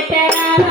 ಬೆಟ್ಟರಾಮ